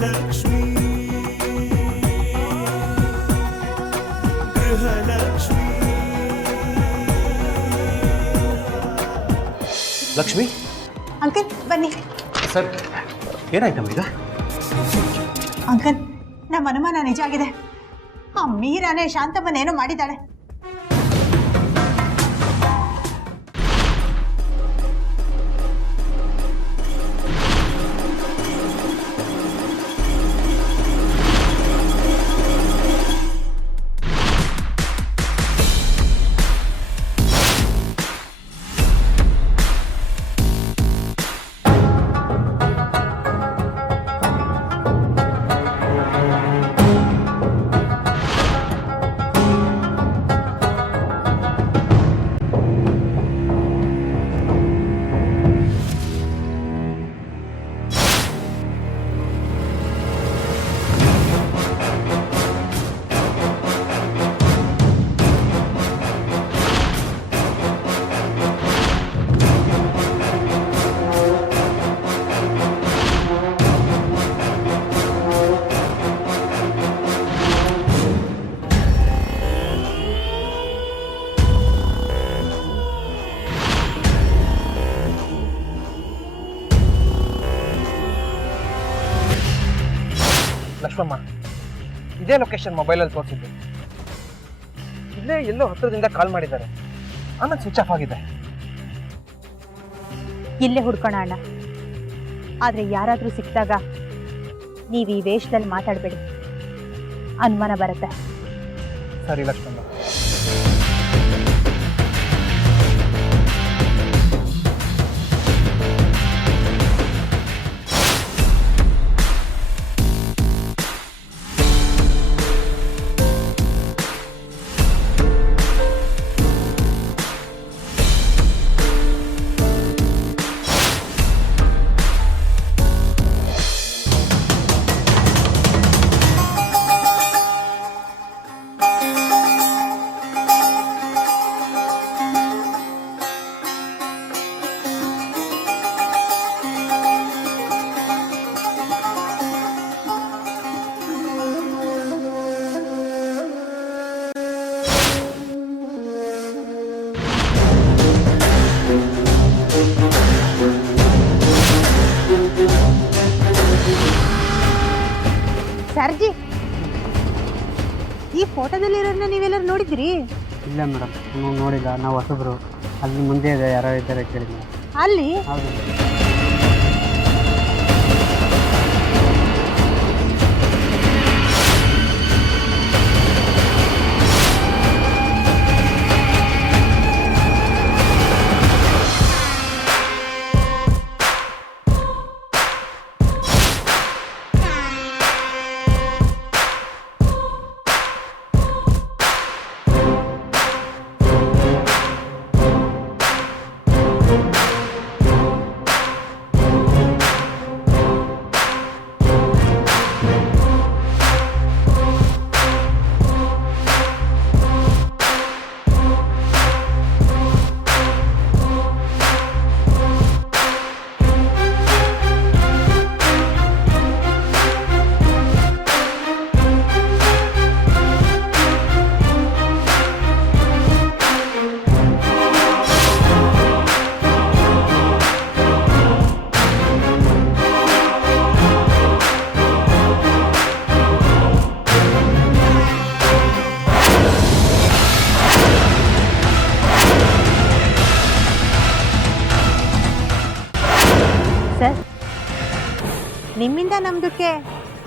Gruhalakshmi Gruhalakshmi. Lakshmi uncle ಬನ್ನಿ. Sir ಏನಾಯ್ತಮ್ಮ ಈಗ? ಅಂಕಲ್ ನಮ್ಮ ಅನುಮಾನ ನಿಜ ಆಗಿದೆ. ಆ ಮೀರಾನೇ ಶಾಂತಮ್ಮನೇನೋ ಮಾಡಿದ್ದಾಳೆ. ಲಕ್ಷ್ಮಮ್ಮ, ಇದೇ ಲೊಕೇಶನ್ ಮೊಬೈಲಲ್ಲಿ ತೋರಿಸಿದ್ದು. ಇಲ್ಲೇ ಎಲ್ಲೋ ಹತ್ತಿರದಿಂದ ಕಾಲ್ ಮಾಡಿದ್ದಾರೆ, ಆಮೇಲೆ ಸ್ವಿಚ್ ಆಫ್ ಆಗಿದೆ. ಇಲ್ಲೇ ಹುಡ್ಕೋಣ ಅಣ್ಣ. ಆದರೆ ಯಾರಾದರೂ ಸಿಕ್ಕಿದಾಗ ನೀವು ಈ ವೇಷದಲ್ಲಿ ಮಾತಾಡಬೇಡಿ, ಅನುಮಾನ ಬರುತ್ತೆ. ಸರಿ ಲಕ್ಷ್ಮಮ್ಮ. ಸರ್ಜಿ, ಈ ಫೋಟೋದಲ್ಲಿರೋದನ್ನ ನೀವೆಲ್ಲರೂ ನೋಡಿದ್ರಿ? ಇಲ್ಲ ಮೇಡಮ್, ನಾವು ನೋಡಿಲ್ಲ. ನಾವು ಹೊಸಬ್ರು. ಅಲ್ಲಿ ಮುಂದೆ ಇದೆ, ಯಾರೋ ಇದ್ದಾರೆ ಕೇಳಿದ್ವಿ. ಅಲ್ಲಿ ಹೌದು. ನಿಮ್ಮಿಂದ ನಮ್ದಕ್ಕೆ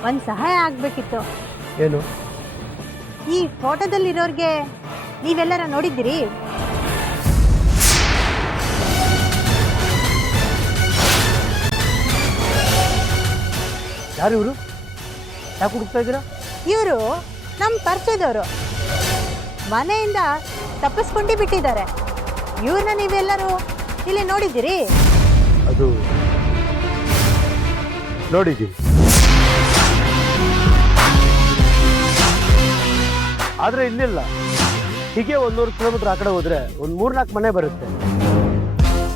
ಒಂದು ಸಹಾಯ ಆಗಬೇಕಿತ್ತು. ಏನು? ಈ ಫೋಟೋದಲ್ಲಿರೋರಿಗೆ ನೀವೆಲ್ಲರ ನೋಡಿದ್ದೀರಿ? ಯಾರು ಇವರು? ಯಾಕೆ ಹುಡುಕ್ತಾ ಇದ್ದೀರಾ? ಇವರು ನಮ್ಮ ಪರಿಚಯದವರು. ಮನೆಯಿಂದ ತಪ್ಪಿಸ್ಕೊಂಡೇ ಬಿಟ್ಟಿದ್ದಾರೆ. ಇವ್ರನ್ನ ನೀವೆಲ್ಲರೂ ಇಲ್ಲಿ ನೋಡಿದ್ದೀರಿ? ಅದು ನೋಡಿದ್ದೀವಿ. ಆದರೆ ಇಲ್ಲಿಲ್ಲ. ಹೀಗೆ 100 ಕಿಲೋಮೀಟರ್ ಆ ಕಡೆ ಹೋದರೆ ಒಂದು 3-4 ಮನೆ ಬರುತ್ತೆ.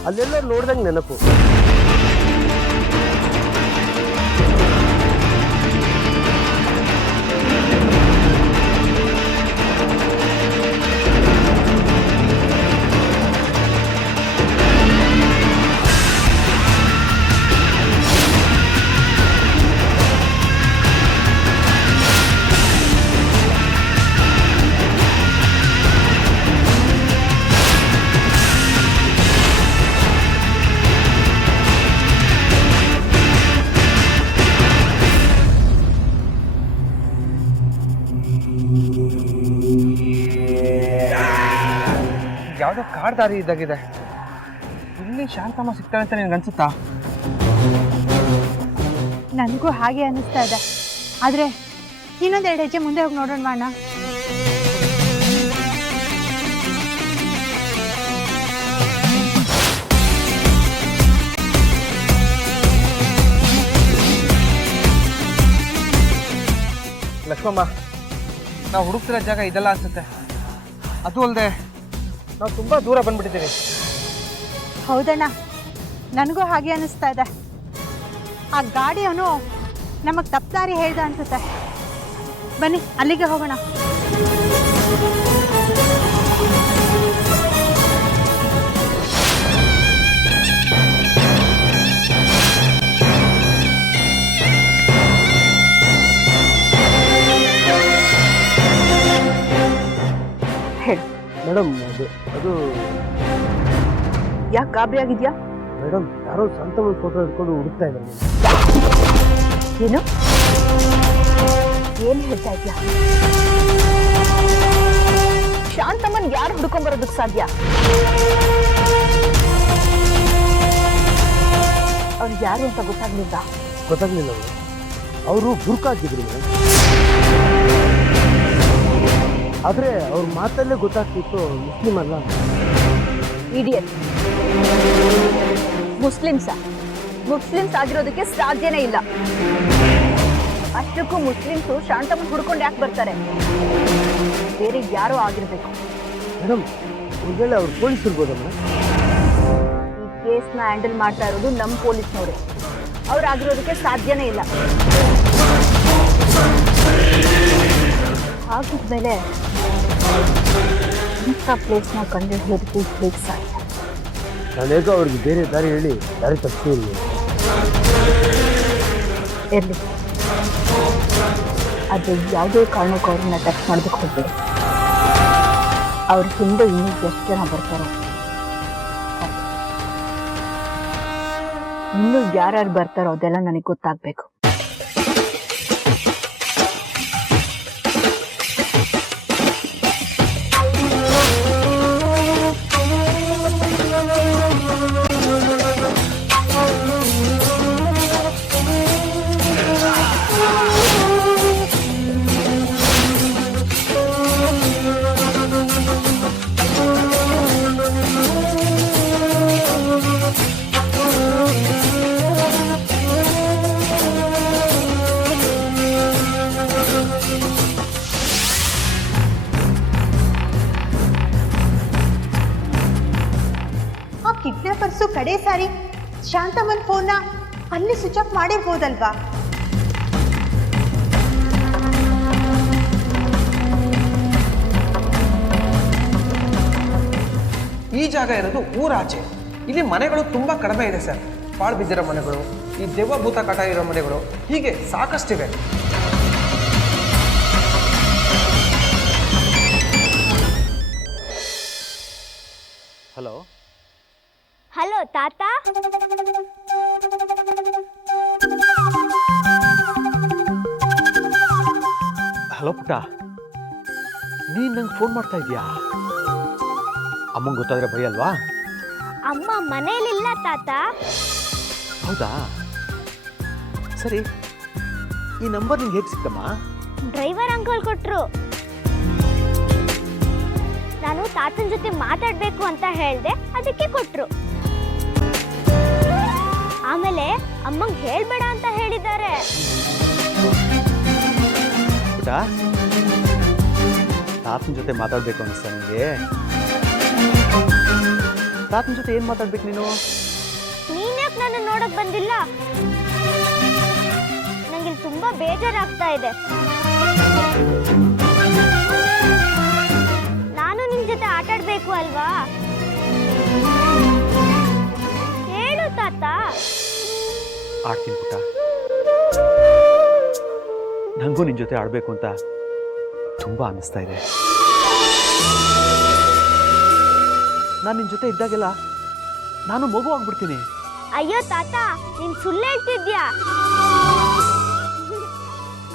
ಅಲ್ಲೆಲ್ಲ ನೋಡ್ದಂಗೆ ನೆನಪು. ಯಾವುದೋ ಕಾಡ್ ದಾರಿ ಇದ್ದಾಗಿದೆ. ಇಲ್ಲಿ ಶಾಂತಮ್ಮ ಸಿಗ್ತಾಳೆ ಅಂತ ನಿನ್ಗೆ ಅನ್ಸುತ್ತಾ? ನನಗೂ ಹಾಗೆ ಅನ್ನಿಸ್ತಾ ಇದೆ. ಆದರೆ ಇನ್ನೊಂದೆರಡು ಹೆಜ್ಜೆ ಮುಂದೆ ಹೋಗಿ ನೋಡೋಣ ಅಣ್ಣ. ಲಕ್ಷ್ಮಮ್ಮ, ನಾವು ಹುಡುಕ್ತಿರೋ ಜಾಗ ಇದೆಲ್ಲ ಅನ್ಸುತ್ತೆ. ಅದು ಅಲ್ಲದೆ ನಾವು ತುಂಬ ದೂರ ಬಂದ್ಬಿಟ್ಟಿದ್ದೀವಿ. ಹೌದಣ್ಣ, ನನಗೂ ಹಾಗೆ ಅನ್ನಿಸ್ತಾ ಇದೆ. ಆ ಗಾಡಿಯವನು ನಮಗೆ ತಪ್ಪದಾರಿ ಹೇಳ್ದ ಅನ್ಸುತ್ತೆ. ಬನ್ನಿ ಅಲ್ಲಿಗೆ ಹೋಗೋಣ. ಹೇಳಿ ಮೇಡಮ್, ಅದು ಯಾಕೆ ಗಾಬರಿ ಆಗಿದ್ಯಾ? ಮೇಡಮ್, ಯಾರೋ ಶಾಂತಮ್ಮನ ಫೋಟೋ ಹಿಡ್ಕೊಂಡು ಹುಡುಕ್ತಾ ಇದ್ದಾರೆ. ಏನು ಏನು ಹೇಳ್ತಾ ಇದ್ಯಾ? ಶಾಂತಮ್ಮನ್ ಯಾರು ಹುಡ್ಕೊಂಬರೋದಕ್ಕೆ ಸಾಧ್ಯ? ಅವ್ರು ಯಾರು ಅಂತ ಗೊತ್ತಾಗ್ಲಿಲ್ಲ. ಗೊತ್ತಾಗ್ಲಿಲ್ಲ ಮೇಡಮ್. ಅವರು ಬುರ್ಕಾಕಿದ್ರು ಮೇಡಮ್. ಆದರೆ ಅವ್ರ ಮಾತಲ್ಲೇ ಗೊತ್ತಾಗ್ತಿತ್ತು ಮುಸ್ಲಿಂ ಅಲ್ಲ. ಇಡಿಯಟ್. ಮುಸ್ಲಿಮ್ಸ್ ಆಗಿರೋದಕ್ಕೆ ಸಾಧ್ಯನೇ ಇಲ್ಲ. ಅಷ್ಟಕ್ಕೂ ಮುಸ್ಲಿಮ್ಸು ಶಾಂತಮ್ಮನ್ ಹುಡ್ಕೊಂಡು ಯಾಕೆ ಬರ್ತಾರೆ? ಬೇರೆ ಯಾರೋ ಆಗಿರ್ಬೇಕು. ಮೇಡಮ್, ಒಂದು ವೇಳೆ ಅವ್ರು ಪೊಲೀಸ್ ಇರ್ಬೋದಾ ಮೇಡಮ್? ಈ ಕೇಸ್ನ ಹ್ಯಾಂಡಲ್ ಮಾಡ್ತಾ ಇರೋದು ನಮ್ಮ ಪೊಲೀಸ್ನವರೇ. ಅವ್ರು ಆಗಿರೋದಕ್ಕೆ ಸಾಧ್ಯನೇ ಇಲ್ಲ. ಹಾಗಿದ್ಮೇಲೆ ಇಂಥ ಪ್ಲೇಸ್ನ ಕಂಡುಹಿಡಿಯೋದಕ್ಕೆ ಹೇಗೆ ಸಾಧ್ಯ? ನಾನೇಗ ಅವ್ರಿಗೆ ಬೇರೆ ದಾರಿ ಹೇಳಿ ದಾರಿ ತಪ್ಪಿಲ್ಲ. ಇರಲಿ, ಅದು ಯಾವುದೇ ಕಾರಣಕ್ಕೂ ಅವ್ರನ್ನ ಟಚ್ ಮಾಡೋದಕ್ಕೆ ಹೋಗ್ಬೇಡಿ. ಅವ್ರ ಹಿಂದೆ ಇನ್ನೂ ಎಷ್ಟು ಜನ ಬರ್ತಾರೋ, ಇನ್ನೂ ಯಾರ್ಯಾರು ಬರ್ತಾರೋ ಅದೆಲ್ಲ ನನಗೆ ಗೊತ್ತಾಗಬೇಕು. ಕಿಡ್ನಾಪರ್ಸು ಕಡೆ ಸಾರಿ ಶಾಂತಮ್ಮನ್ ಫೋನ್ನ ಅಲ್ಲಿ ಸ್ವಿಚ್ ಆಫ್ ಮಾಡಿರ್ಬೋದಲ್ವಾ? ಈ ಜಾಗ ಇರೋದು ಊರಾಚೆ. ಇಲ್ಲಿ ಮನೆಗಳು ತುಂಬ ಕಡಿಮೆ ಇದೆ ಸರ್. ಪಾಳು ಬಿದ್ದಿರೋ ಮನೆಗಳು, ಈ ದೆವ್ವ ಭೂತ ಕಾಟ ಇರೋ ಮನೆಗಳು, ಹೀಗೆ ಸಾಕಷ್ಟಿವೆ. ಹಲೋ ಹಲೋ ತಾತ. ಹಲೋ ಪುಟ್ಟ, ನೀನು ನಂಗೆ ಫೋನ್ ಮಾಡ್ತಾ ಇದೀಯಾ? ಅಮ್ಮಂಗೆ ಗೊತ್ತಾದ್ರೆ ಭಯ ಅಲ್ವಾ? ಅಮ್ಮ ಮನೇಲಿಲ್ಲ ತಾತ. ಹೌದಾ? ಸರಿ, ಈ ನಂಬರ್ ನಿಂಗೆ ಹೇಗೆ ಸಿಕ್ತಮ್ಮ? ಡ್ರೈವರ್ ಅಂಕಲ್ ಕೊಟ್ರು. ನಾನು ತಾತನ ಜೊತೆ ಮಾತಾಡ್ಬೇಕು ಅಂತ ಹೇಳ್ದೆ, ಅದಕ್ಕೆ ಕೊಟ್ರು. ಆಮೇಲೆ ಅಮ್ಮಂಗೆ ಹೇಳ್ಬೇಡ ಅಂತ ಹೇಳಿದ್ದಾರೆ. ಪುಟ್ಟ, ತಾತನ ಜೊತೆ ಮಾತಾಡ್ಬೇಕು ಅನಿಸ್ತಾ ನಿಮಗೆ? ತಾತನ ಜೊತೆ ಏನು ಮಾತಾಡ್ಬೇಕು ನೀನು? ನೀನ್ಯಾಕೆ ನನ್ನ ನೋಡಕ್ ಬಂದಿಲ್ಲ? ನಂಗೆ ತುಂಬಾ ಬೇಜಾರಾಗ್ತಾ ಇದೆ. ನಾನು ನಿಮ್ ಜೊತೆ ಆಟಾಡ್ಬೇಕು ಅಲ್ವಾ? ಹೇಳು ತಾತ. ಆಡ್ತೀನಿ ಪುಟ್ಟ. ನನಗೂ ನಿನ್ನ ಜೊತೆ ಆಡಬೇಕು ಅಂತ ತುಂಬ ಅನ್ನಿಸ್ತಾ ಇದೆ. ನಾನು ನಿನ್ನ ಜೊತೆ ಇದ್ದಾಗೆಲ್ಲ ನಾನು ಮಗು ಆಗ್ಬಿಡ್ತೀನಿ. ಅಯ್ಯೋ ತಾತ, ನೀನ್ ಸುಳ್ಳು ಹೇಳ್ತಿದ್ಯಾ?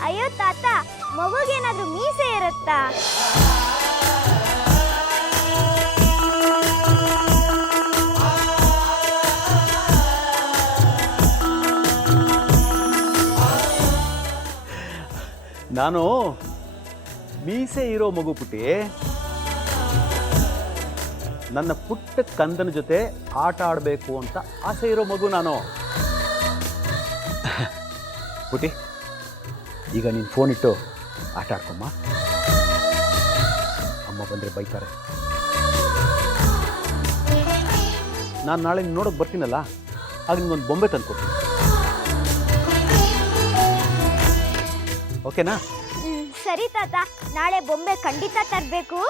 ಅಯ್ಯೋ ತಾತ, ಮಗುಗೇನಾದ್ರೂ ಮೀಸೆ ಇರುತ್ತಾ? ನಾನು ಮೀಸೆ ಇರೋ ಮಗು ಪುಟ್ಟಿ. ನನ್ನ ಪುಟ್ಟ ಕಂದನ ಜೊತೆ ಆಟ ಆಡಬೇಕು ಅಂತ ಆಸೆ ಇರೋ ಮಗು ನಾನು. ಪುಟಿ, ಈಗ ನೀನು ಫೋನ್ ಇಟ್ಟು ಆಟ ಆಡ್ಕೊಮ್ಮ. ಅಮ್ಮ ಬಂದರೆ ಬೈತಾರೆ. ನಾನು ನಾಳೆ ನೋಡೋಕೆ ಬರ್ತೀನಲ್ಲ, ಆಗ ನಿಮ್ಗೊಂದು ಬೊಂಬೆ ತಂದು ಕೊಡ್ತೀನಿ. ಓಕೆನಾ? ಸರಿ ತಾತ, ನಾಳೆ ಬೊಂಬೆ ಖಂಡಿತ ತರಬೇಕು.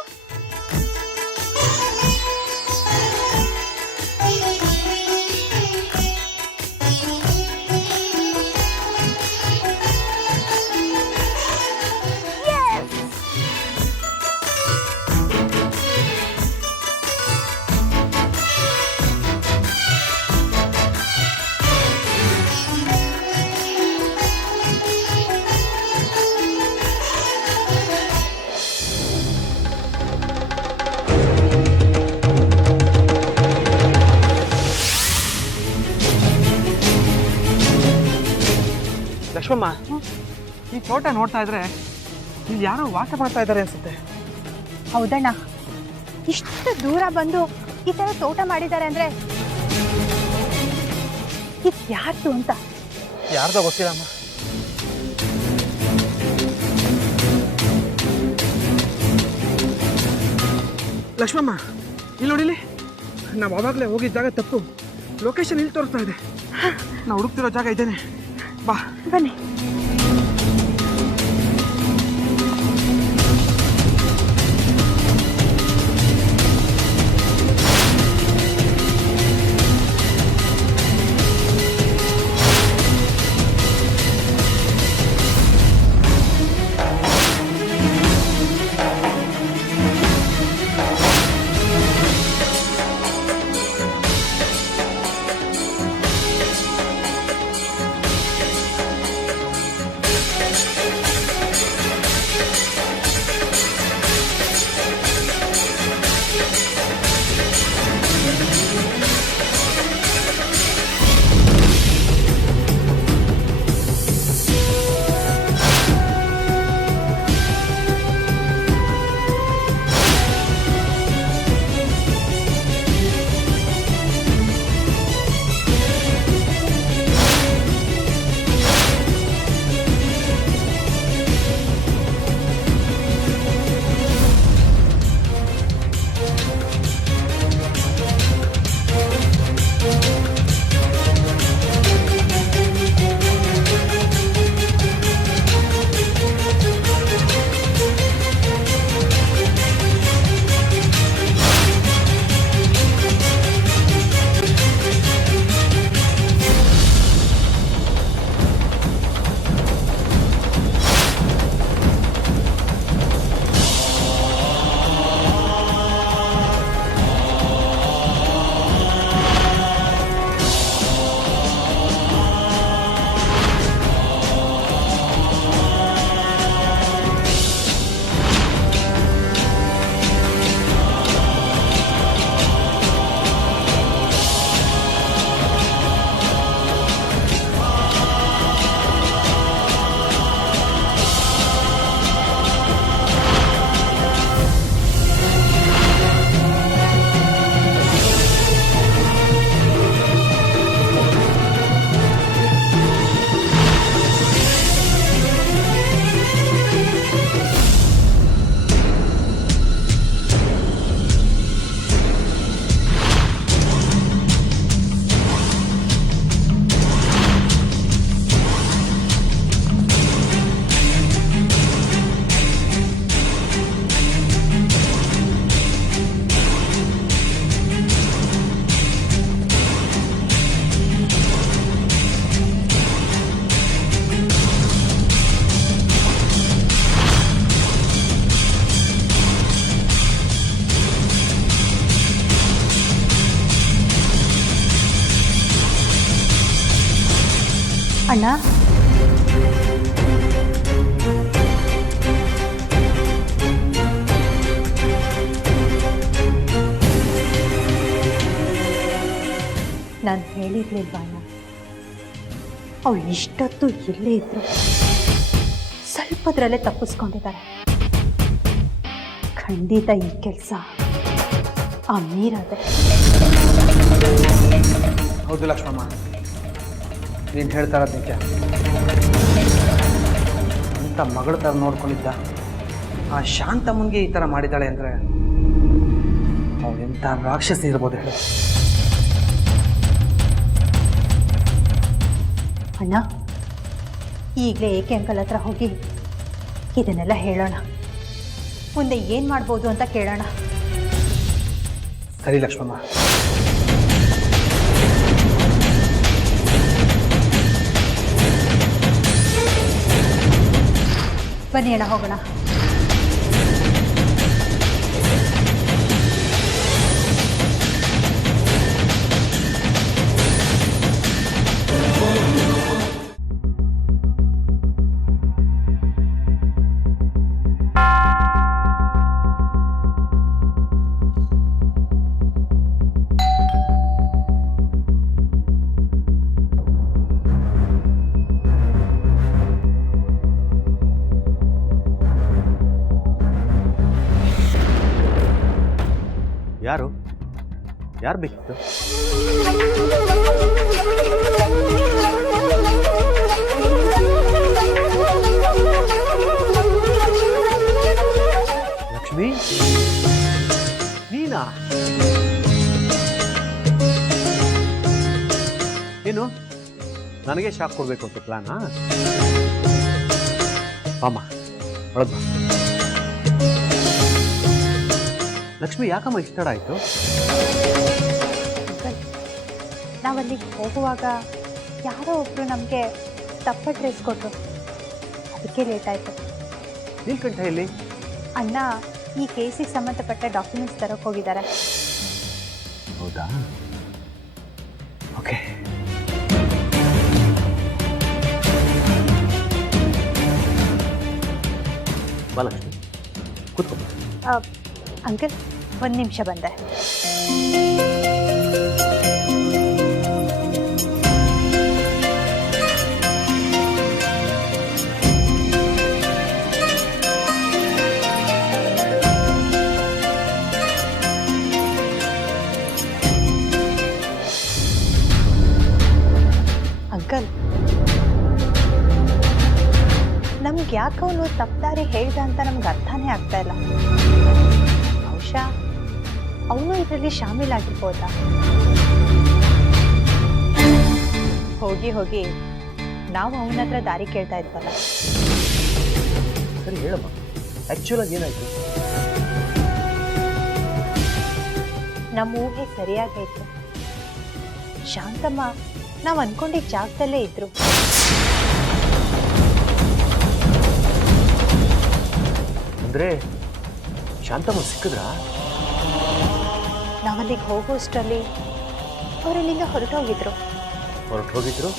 ಲಕ್ಷ್ಮಮ್ಮ, ಈ ತೋಟ ನೋಡ್ತಾ ಇದ್ರೆ ಇಲ್ಲಿ ಯಾರೋ ವಾಸ ಮಾಡ್ತಾ ಇದ್ದಾರೆ ಅನ್ಸುತ್ತೆ. ಹೌದಣ್ಣ, ಇಷ್ಟು ದೂರ ಬಂದು ಈ ಥರ ತೋಟ ಮಾಡಿದ್ದಾರೆ ಅಂದರೆ ಇದು ಯಾರ್ದು ಅಂತ. ಯಾರ್ದೋ ಗೊತ್ತಿಲ್ಲಮ್ಮ. ಲಕ್ಷ್ಮಮ್ಮ, ಇಲ್ಲಿ ನೋಡಿಲಿ, ನಾವು ಅವಾಗಲೇ ಹೋಗಿದ್ದ ಜಾಗ ತಪ್ಪು. ಲೊಕೇಶನ್ ಇಲ್ಲಿ ತೋರಿಸ್ತಾ ಇದೆ. ನಾವು ಹುಡುಕ್ತಿರೋ ಜಾಗ ಇದ್ದೇನೆ. ಬಾ ಬನ್ನಿ. ಅಣ್ಣ, ನಾನು ಹೇಳಿರ್ಲಿಲ್ವಾ ಅಣ್ಣ, ಅವಳು ಇಷ್ಟೊತ್ತು ಇಲ್ಲೇ ಇದ್ರು ಸ್ವಲ್ಪ ತಪ್ಪದ್ರಲ್ಲೇ ತಪ್ಪಿಸ್ಕೊಂಡಿದ್ದಾರೆ. ಖಂಡಿತ ಈ ಕೆಲಸ ಆ ಮೀರಾದೆ. ಹೌದು ಲಕ್ಷ್ಮಮ್ಮ, ನೀನು ಹೇಳ್ತಾ ಇರೋದು ನಿಜ. ಅಂತ ಮಗಳ ಥರ ನೋಡ್ಕೊಂಡಿದ್ದ ಆ ಶಾಂತಮ್ಮನಿಗೆ ಈ ಥರ ಮಾಡಿದ್ದಾಳೆ ಅಂದರೆ ಅವಳು ಎಂಥ ರಾಕ್ಷಸಿ ಇರ್ಬೋದು ಹೇಳಿ. ಅಣ್ಣ, ಈಗಲೇ ಏಕೆ ಅಂಕಲ್ ಹತ್ರ ಹೋಗಿ ಇದನ್ನೆಲ್ಲ ಹೇಳೋಣ. ಮುಂದೆ ಏನು ಮಾಡ್ಬೋದು ಅಂತ ಕೇಳೋಣ. ಸರಿ ಲಕ್ಷ್ಮಮ್ಮ. ಬನ್ನಿ ಅಣ್ಣ, ಹೋಗೋಣ. ಯಾರು ಬೇಕಿತ್ತು? ಲಕ್ಷ್ಮಿ, ನೀನಾ? ಏನು ನನಗೆ ಶಾಕ್ ಕೊಡ್ಬೇಕು ಅಂತ ಪ್ಲಾನಾ? ಅಮ್ಮ ಒಳಗ್ ಬಾ. ಲಕ್ಷ್ಮಿ, ಯಾಕಮ್ಮ ಇಷ್ಟ ಆಯಿತು? ನಾವಲ್ಲಿಗೆ ಹೋಗುವಾಗ ಯಾರೋ ಒಬ್ಬರು ನಮಗೆ ತಪ್ಪ ಡ್ರೆಸ್ ಕೊಟ್ಟರು, ಅದಕ್ಕೆ ಲೇಟ್ ಆಯಿತು. ನೀಲ್ಕಂಠ ಎಲ್ಲಿ? ಅಣ್ಣ ಈ ಕೇಸಿಗೆ ಸಂಬಂಧಪಟ್ಟ ಡಾಕ್ಯುಮೆಂಟ್ಸ್ ತರಕ್ಕೆ ಹೋಗಿದ್ದಾರೆ. ಹೌದಾ? ಓಕೆ. ಬಾ ಲಕ್ಷ್ಮಿ, ಕೂತ್ಕೊ. ಅಂಕಲ್, ಒಂದು ನಿಮಿಷ ಬಂದೆ. ಅಂಕಲ್, ನಮ್ಗೆ ಯಾಕೆ ಅವನು ತಪ್ಪದಾರಿ ಹೇಳ್ದ ಅಂತ ನಮ್ಗೆ ಅರ್ಥನೇ ಆಗ್ತಾ ಇಲ್ಲ. ಬಹುಶಃ ಅವನು ಇದರಲ್ಲಿ ಶಾಮೀಲಾಗಿರ್ಬೋದಾ? ಹೋಗಿ ಹೋಗಿ ನಾವು ಅವನ ಹತ್ರ ದಾರಿ ಕೇಳ್ತಾ ಇದ್ವಲ್ಲ. ಸರಿ ಹೇಳಮ್ಮ, ಆ್ಯಕ್ಚುಲ್ ಆಗಿ ಏನಾಯ್ತು? ನಮ್ಮ ಊಹೆ ಸರಿಯಾಗೈತೆ. ಶಾಂತಮ್ಮ ನಾವು ಅನ್ಕೊಂಡಿದ್ದ ಜಾಗದಲ್ಲೇ ಇದ್ರು. ಅಂದ್ರೆ ಶಾಂತಮ್ಮ ಸಿಕ್ಕಿದ್ರಾ? ನಾವಲ್ಲಿಗೆ ಹೋಗೋಷ್ಟರಲ್ಲಿ ಅವರಲ್ಲಿಂದ ಹೊರಟೋಗಿದ್ರು. ಹೊರಟೋಗಿದ್ರು?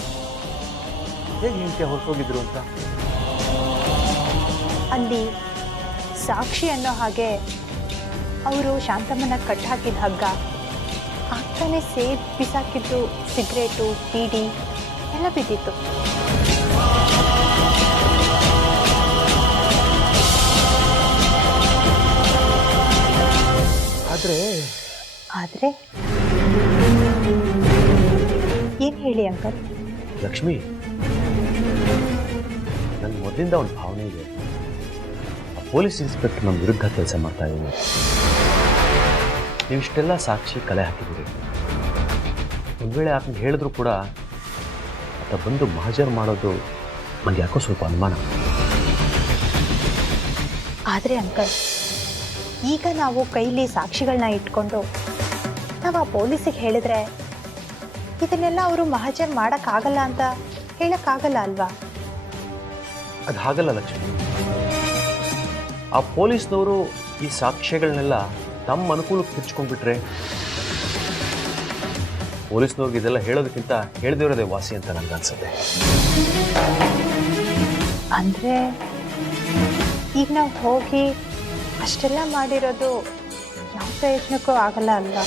ಹೇಗೆ ಹೇಳ್ತೀಯ ಹೊರಟೋಗಿದ್ರು ಅಂತ? ಅಲ್ಲಿ ಸಾಕ್ಷಿ ಅನ್ನೋ ಹಾಗೆ ಅವರು ಶಾಂತಮ್ಮನ ಕಟ್ ಹಾಕಿದ ಹಗ್ಗ, ಆಗ್ತಾನೆ ಸೇಬ್ ಬಿಸಾಕಿದ್ದು ಸಿಗರೇಟು, ಬೀಡಿ ಎಲ್ಲ ಬಿದ್ದಿತ್ತು. ಆದ್ರೆ ಏನ್ ಹೇಳಿ ಅಂಕಲ್? ಲಕ್ಷ್ಮಿ, ನನ್ನ ಮೊದಲಿಂದ ಒಂದು ಭಾವನೆ ಇದೆ. ಆ ಪೊಲೀಸ್ ಇನ್ಸ್ಪೆಕ್ಟರ್ ನಮ್ಮ ವಿರುದ್ಧ ಕೆಲಸ ಮಾಡ್ತಾ ಇದ್ದೀನಿ. ನೀವಿಷ್ಟೆಲ್ಲ ಸಾಕ್ಷಿ ಕಲೆ ಹಾಕಿದ್ದೀರಿ. ಒಂದು ವೇಳೆ ಆತನ ಹೇಳಿದ್ರು ಕೂಡ ಆತ ಬಂದು ಮಹಜರ್ ಮಾಡೋದು ನನಗೆ ಯಾಕೋ ಸ್ವಲ್ಪ ಅನುಮಾನ. ಆದ್ರೆ ಅಂಕಲ್, ಈಗ ನಾವು ಕೈಲಿ ಸಾಕ್ಷಿಗಳನ್ನ ಇಟ್ಕೊಂಡು ನಾವು ಆ ಪೊಲೀಸಿಗೆ ಹೇಳಿದ್ರೆ ಇದನ್ನೆಲ್ಲ ಅವರು ಮಹಜರ್ ಮಾಡೋಕ್ಕಾಗಲ್ಲ ಅಂತ ಹೇಳಕ್ಕಾಗಲ್ಲ ಅಲ್ವಾ? ಅದು ಹಾಗಲ್ಲ ಲಕ್ಷ್ಮಿ. ಆ ಪೊಲೀಸ್ನವರು ಈ ಸಾಕ್ಷ್ಯಗಳನ್ನೆಲ್ಲ ತಮ್ಮ ಅನುಕೂಲಕ್ಕೆ ಹೆಚ್ಚಿಕೊಂಡ್ಬಿಟ್ರೆ ಪೊಲೀಸ್ನವ್ರಿಗೆ ಇದೆಲ್ಲ ಹೇಳೋದಕ್ಕಿಂತ ಹೇಳ್ದಿರೋದೇ ವಾಸಿ ಅಂತ ನನಗೆ ಅನ್ಸುತ್ತೆ. ಅಂದ್ರೆ ಈಗ ನಾವು ಹೋಗಿ ಅಷ್ಟೆಲ್ಲ ಮಾಡಿರೋದು ಯಾವ ಪ್ರಯತ್ನಕ್ಕೂ ಆಗಲ್ಲ ಅಲ್ವಾ?